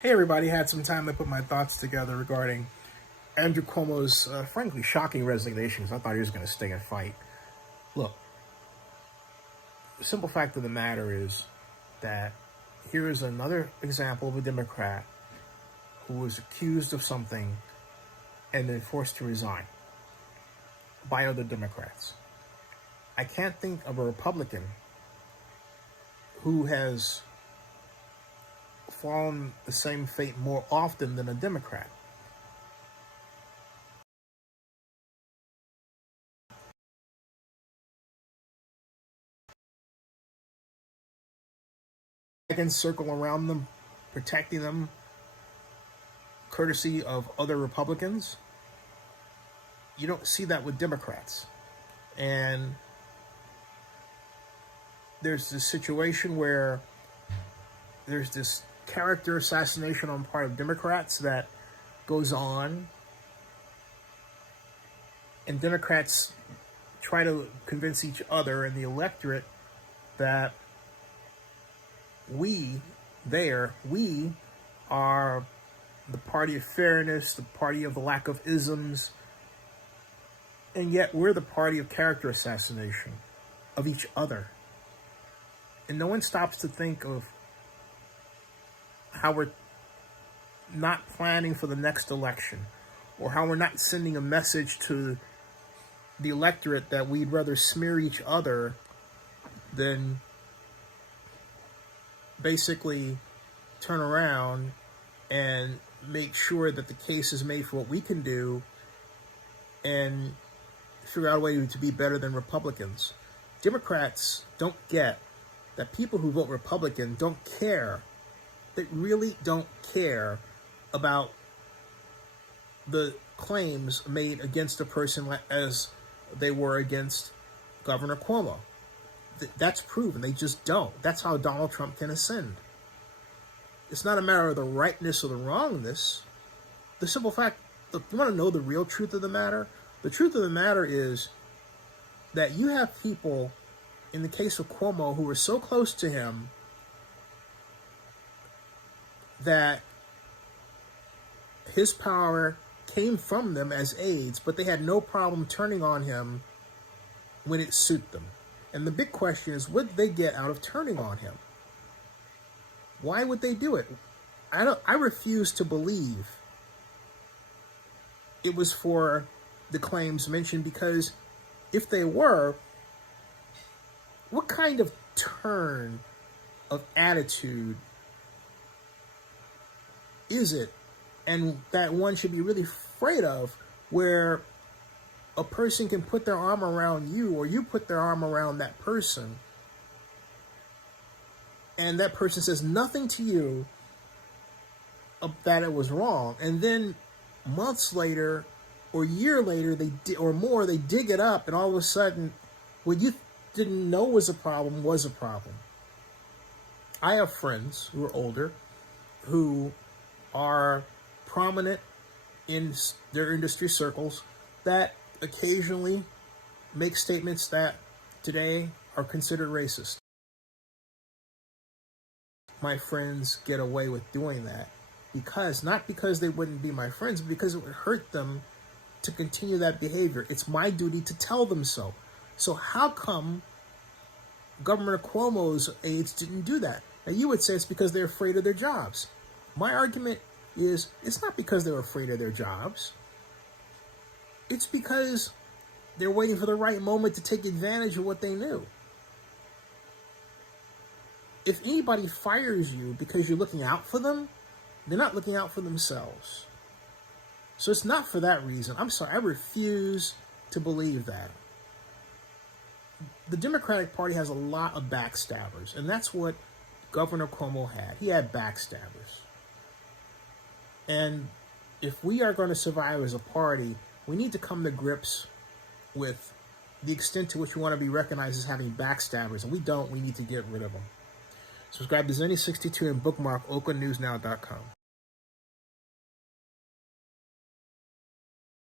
Hey everybody, had some time to put my thoughts together regarding Andrew Cuomo's frankly shocking resignation because I thought he was going to stay and fight. Look, the simple fact of the matter is that here is another example of a Democrat who was accused of something and then forced to resign by other Democrats. I can't think of a Republican who has fallen the same fate more often than a Democrat. I can circle around them, protecting them, courtesy of other Republicans. You don't see that with Democrats. And there's this situation where there's this character assassination on part of Democrats that goes on, and Democrats try to convince each other and the electorate that we are the party of fairness, the party of the lack of isms, and yet we're the party of character assassination of each other. And no one stops to think of how we're not planning for the next election, or how we're not sending a message to the electorate that we'd rather smear each other than basically turn around and make sure that the case is made for what we can do and figure out a way to be better than Republicans. Democrats don't get that people who vote Republican don't care. They really don't care about the claims made against a person as they were against Governor Cuomo. That's proven. They just don't. That's how Donald Trump can ascend. It's not a matter of the rightness or the wrongness. The simple fact, look, you want to know the real truth of the matter? The truth of the matter is that you have people, in the case of Cuomo, who were so close to him that his power came from them as aides, but they had no problem turning on him when it suited them. And the big question is, what did they get out of turning on him? Why would they do it? I refuse to believe it was for the claims mentioned, because if they were, what kind of turn of attitude is it, and that one should be really afraid of, where a person can put their arm around you, or you put their arm around that person, and that person says nothing to you that it was wrong, and then months later or a year later or more, they dig it up, and all of a sudden what you didn't know was a problem was a problem. I have friends who are older who are prominent in their industry circles that occasionally make statements that today are considered racist. My friends get away with doing that not because they wouldn't be my friends, but because it would hurt them to continue that behavior. It's my duty to tell them so. So how come Governor Cuomo's aides didn't do that? Now you would say it's because they're afraid of their jobs. My argument is, it's not because they're afraid of their jobs. It's because they're waiting for the right moment to take advantage of what they knew. If anybody fires you because you're looking out for them, they're not looking out for themselves. So it's not for that reason. I'm sorry, I refuse to believe that. The Democratic Party has a lot of backstabbers, and that's what Governor Cuomo had. He had backstabbers. And if we are going to survive as a party, we need to come to grips with the extent to which we want to be recognized as having backstabbers. And we don't. We need to get rid of them. Subscribe to Zenny62 and bookmark oaklandnewsnow.com.